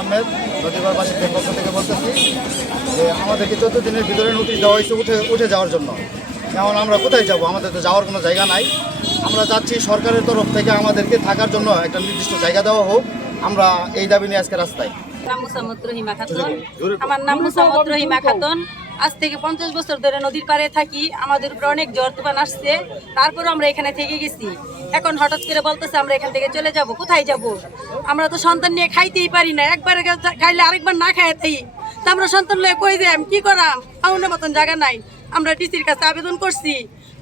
আহমেদ নদীবারবাসীদের পক্ষ থেকে বলতেছি যে আমাদেরকে 14 দিনের ভিতরে নোটিশ দেওয়া হয়েছে উঠে যাওয়ার জন্য। এখন আমরা কোথায় যাব? আমাদের তো যাওয়ার কোনো জায়গা নাই। আমরা যাচ্ছি সরকারের তরফ থেকে আমাদেরকে থাকার জন্য একটা নির্দিষ্ট জায়গা দেওয়া হোক। আমরা এই দাবি নিয়ে আজকে রাস্তায়। আমার নাম মুসাম্মদ রহিমা খাতুন। আজ থেকে 50 বছর ধরে নদীর পাড়ে থাকি। আমাদের উপরে অনেক ঝড় তুফান আসছে, তারপর আমরা এখানে থেকে গেছি। এখন হঠাৎ করে বলতেছে আমরা এখান থেকে চলে যাব। কোথায় যাব? আমরা তো সন্তান নিয়ে খাইতেই পারি না। একবার খাইলে আরেকবার না খাই তাই তা আমরা সন্তান লয়ে কই যাই, কি করাম? থাউনের মতন জায়গা নাই। আমরা ডিসির কাছে আবেদন করছি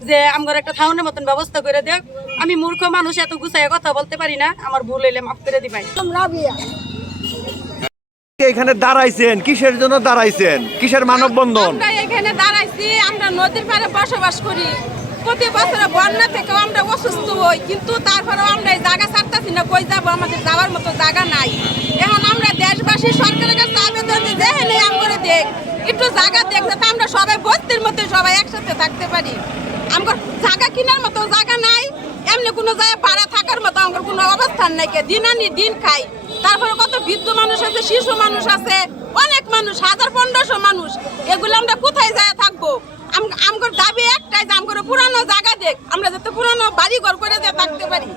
যে আমার একটা থাউনের মতন ব্যবস্থা করে দেখ। আমি মূর্খ মানুষ, এত গুছাইয়া কথা বলতে পারি না। আমার ভুল হইলে মাফ করে দিবাই। এখানে দাঁড়াইছেন কিসের জন্য? দাঁড়াইছেন কিসের মানববন্ধন? আমরা এখানে দাঁড়াইছি, আমরা নদীর পাড়ে বসবাস করি। প্রতি বছরে বন্যা থেকেও আমরা অসুস্থ হই, কিন্তু তারপরেও আমরা এই জায়গা ছাড়তেছি না। কই যাবো? আমাদের যাওয়ার মতো জায়গা নাই। এখন আমরা দেশবাসী সরকারের কাছে আবেদন যেখানে আমরা দেখ একটু জায়গা দেখলে তো আমরা সবাই বস্তির মতো সবাই একসাথে থাকতে পারি। আমার জায়গা কেনার মতো জায়গা নাই, এমনি কোনো জায়গায় ভাড়া থাকার মতো আমার কোনো অবস্থান নাই। দিন আনি দিন খাই। তারপরে কত বৃদ্ধ মানুষ আছে, শিশু মানুষ আছে, অনেক মানুষ, 1000-1500 মানুষ। এগুলো আমরা কোথায় যায় থাকবো? আমার দাবি একটাই যে আমার পুরানো জায়গা দেখ, আমরা যাতে পুরানো বাড়ি ঘর করে দিয়ে থাকতে পারি।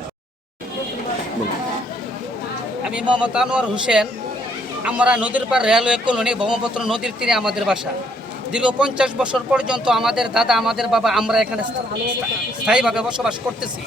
আমি মোহাম্মদ আনোয়ার হোসেন। আমরা নদীর পাড় রেলওয়ে কলোনি ব্রহ্মপুত্র নদীর তীরে আমাদের বাসা। দীর্ঘ 50 বছর পর্যন্ত আমাদের দাদা, আমাদের বাবা, আমরা এখানে স্থায়ীভাবে বসবাস করতেছি।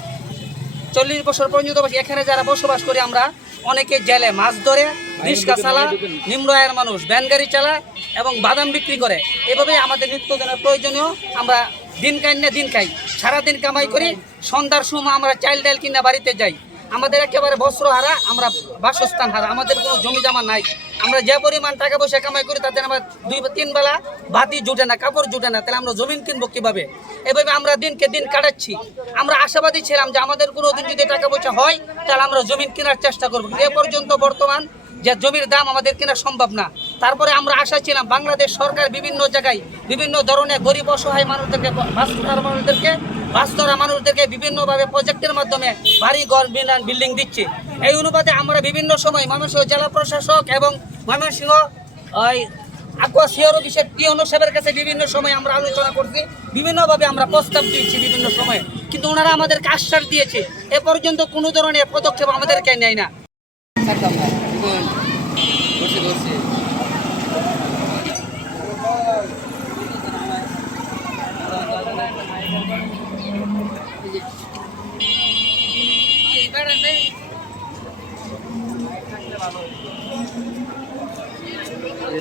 40 বছর পর্যন্ত এখানে যারা বসবাস করি আমরা অনেকে জেলে মাছ ধরে, রিক্সা চালা, নিম্ন আয়ের মানুষ ভ্যান গাড়ি চালায় এবং বাদাম বিক্রি করে। এভাবেই আমাদের নিত্যদিনের প্রয়োজনীয় আমরা দিন খাই। সারাদিন কামাই করি, সন্ধ্যার সময় আমরা চাল ডাল কিনা বাড়িতে যাই। আমাদের একেবারে বস্ত্র হারা, আমরা বাসস্থান হারা, আমাদের কোনো জমি জমা নাই। আমরা যে পরিমাণ টাকা পয়সা কামাই করি তাতে আমরা 2-3 বেলা ভাতই জুটে না, কাপড় জুটে না। তাহলে আমরা জমিন কিনবো কিভাবে? এভাবে আমরা দিনকে দিন কাটাচ্ছি। আমরা আশাবাদী ছিলাম যে আমাদের কোনো দিন যদি টাকা পয়সা হয় তাহলে আমরা জমিন কেনার চেষ্টা করবো। এ পর্যন্ত বর্তমান যে জমির দাম আমাদের কেনা সম্ভব না। তারপরে আমরা আশা ছিলাম বাংলাদেশ সরকার বিভিন্ন জায়গায় বিভিন্ন ধরনের গরিব অসহায় মানুষদেরকে, বাস ধরা মানুষদেরকে বিভিন্নভাবে প্রজেক্টের মাধ্যমে বাড়ি ঘর বিল্ডিং দিচ্ছে। এই অনুপাতে আমরা বিভিন্ন সময় ময়মনসিংহ জেলা প্রশাসক এবং ময়মনসিংহ আকুয়া সিওর অফিসের টিওনো সাহেবের কাছে বিভিন্ন সময় আমরা আলোচনা করছি, বিভিন্নভাবে আমরা প্রস্তাব দিচ্ছি বিভিন্ন সময়ে, কিন্তু ওনারা আমাদেরকে আশ্বাস দিয়েছে। এ পর্যন্ত কোনো ধরনের পদক্ষেপ আমাদেরকে নেয় না।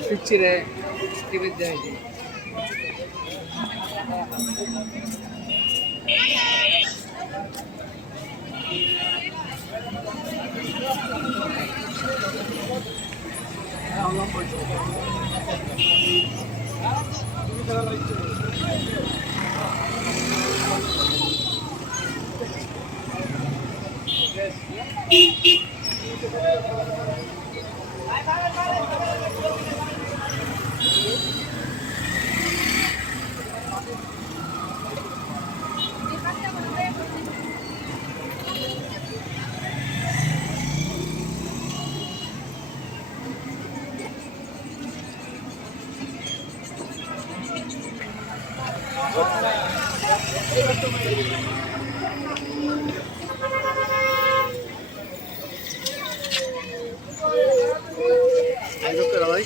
পিকচারে টিভি দেয় ভাই